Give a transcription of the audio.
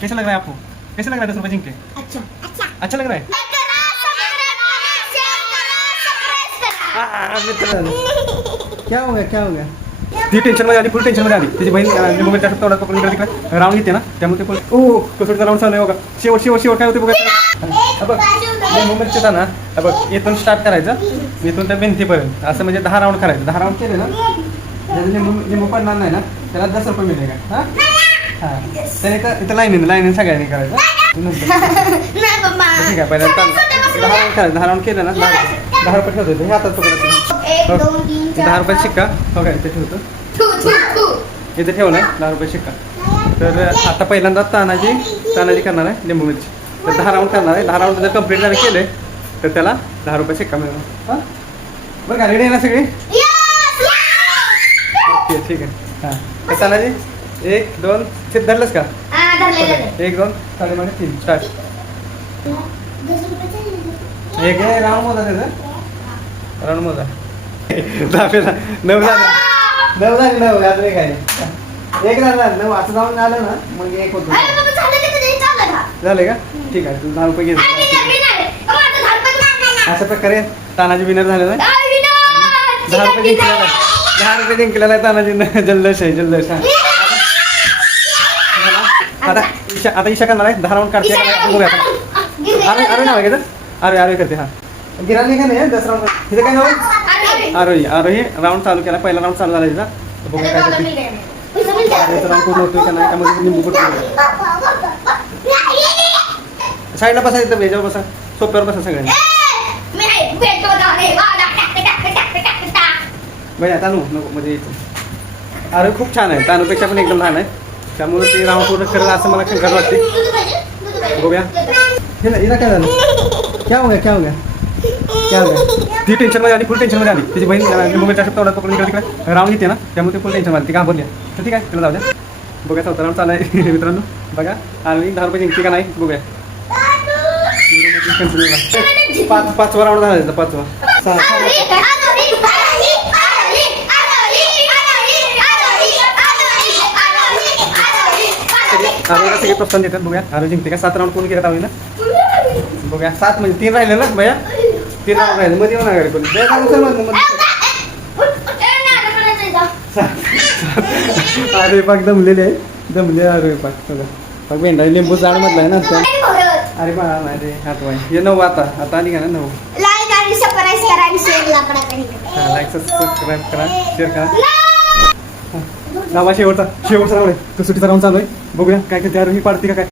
कैसा लग रहा है आपको? कैसा लग रहा है 10 रुपए जिंक के? अच्छा अच्छा अच्छा लग रहा है? क्या हो गया क्या हो गया? ती टेन्शन मध्ये आली, फुल टेन्शन मध्ये आली. तिची बहीण मोबाईलच्या तोंडात पकडून इकडे तिकडे राऊंड घेते ना, त्यामुळे ते ओ कसोटीचा राऊंड चालू आहे बघा. शेवट शेवट शेवट काय होते बघा. बघ मोबाईलच्या ना बघ, इथून स्टार्ट करायचं, इथून त्या भिंतीपर्यंत असं म्हणजे 10 राऊंड करायचं. 10 राऊंड केले ना, लिंबू पडणार नाही ना, त्याला 10 रुपये मिळेल का? हां हां, त्याने इथं लाईनीने सगळ्यांनी करायचं. ठीक आहे, पहिल्या 10 राऊंड करायचं. 10 राऊंड केलं ना 10 रुपये ठेवतो. हे हातात पकडायचं. 10 रुपये शिक्का हो काय इथे ठेवतो. इथे ठेवलं 10 रुपये शिक्का. तर आता पहिल्यांदा तानाजी करणार आहे लिंबू मिरची. तर 10 राऊंड करणार आहे. 10 राऊंड जर कंप्लीट जर केले तर त्याला 10 रुपये शिक्का मिळणार. हां बरं का, रेडी आहे ना सगळी? ओके ठीक आहे. हां तर तानाजी 1 2 चित धरलंस का? 1 2 साडेमागे 3 स्टार्ट. एक आहे राऊंड मोजा, त्याचं राऊंड मोजा. 9 झाले 9 अजून एक आहे. एक झालं 9 असं जाऊन आलं ना मग एक होतं. झालं का? ठीक आहे, तू 10 रुपये घे. अशा प्रकारे तानाजी विनर झालेला आहे. 10 रुपये जिंकलेला आहे. 10 रुपये जिंकलेला आहे तानाजीनं. जल्लोष आहे जल्लोष. आता ईशा करणार आहे. 10 राऊंड काढते. अरे नाव आहे का? अरे करते. हां गिराली का नाही 10 राऊंड. तिथं काय नाव आहे? आरोही राऊंड चालू केला. पहिला राऊंड चालू झाला तिचा. बघूया काय करते. राऊंड पूर्ण होतोय का नाही, त्यामध्ये लिंबू पडतो. साईडला बसा, इथं बेजावर बसा, सोप्यावर बसा सगळ्यांनी. भैया तानू नको म्हणजे इथं. अरे खूप छान आहे, तानूपेक्षा पण एकदम लहान आहे, त्यामुळे ते राऊंड पूर्ण करेल असं मला शंका वाटते. बघूया हिला काय झालं? क्या हो गया? ती टेन्शन मध्ये आली, फुल टेन्शन मध्ये आली. तिची बहीण मोबाईलच्या तोंडात पकडून इकडे तिकडे राऊंड घेते ना, त्यामुळे ते फुल टेन्शन मध्ये ती घाबरली. तर ठीक आहे, तिला जाऊ द्या. बघा 4था राऊंड चालू आहे मित्रांनो. बघा आणि 10 रुपये जिंकते का नाही बघूया. 5वा राऊंड झाला त्याचा. 5वा आरोला सगळे प्रोत्साहन देतात. बघूया आरो जिंकते का. 7 राऊंड कोण केलं ना बघूया. 7 म्हणजे 3 राहिले ना भैया. 3 राऊंड राहिले मध्ये येऊन घरी कोणी अरे पाक दमलेले आहे. दमले अरे पाक बघा. पाक भेंडा लिंबू जाड मधला आहे ना त्या. अरे बा नाही रे हात वाय. हे 9 आता आली का ना 9. लाईक आणि सबस्क्राइब करा आणि शेअर करा. लाईक सबस्क्राईब करा, शेअर करा. नावा शेवटचा राऊंड आहे. कसोटीचा राऊंड चालू आहे. बघूया काय करते. अरे ही पाडते का काय.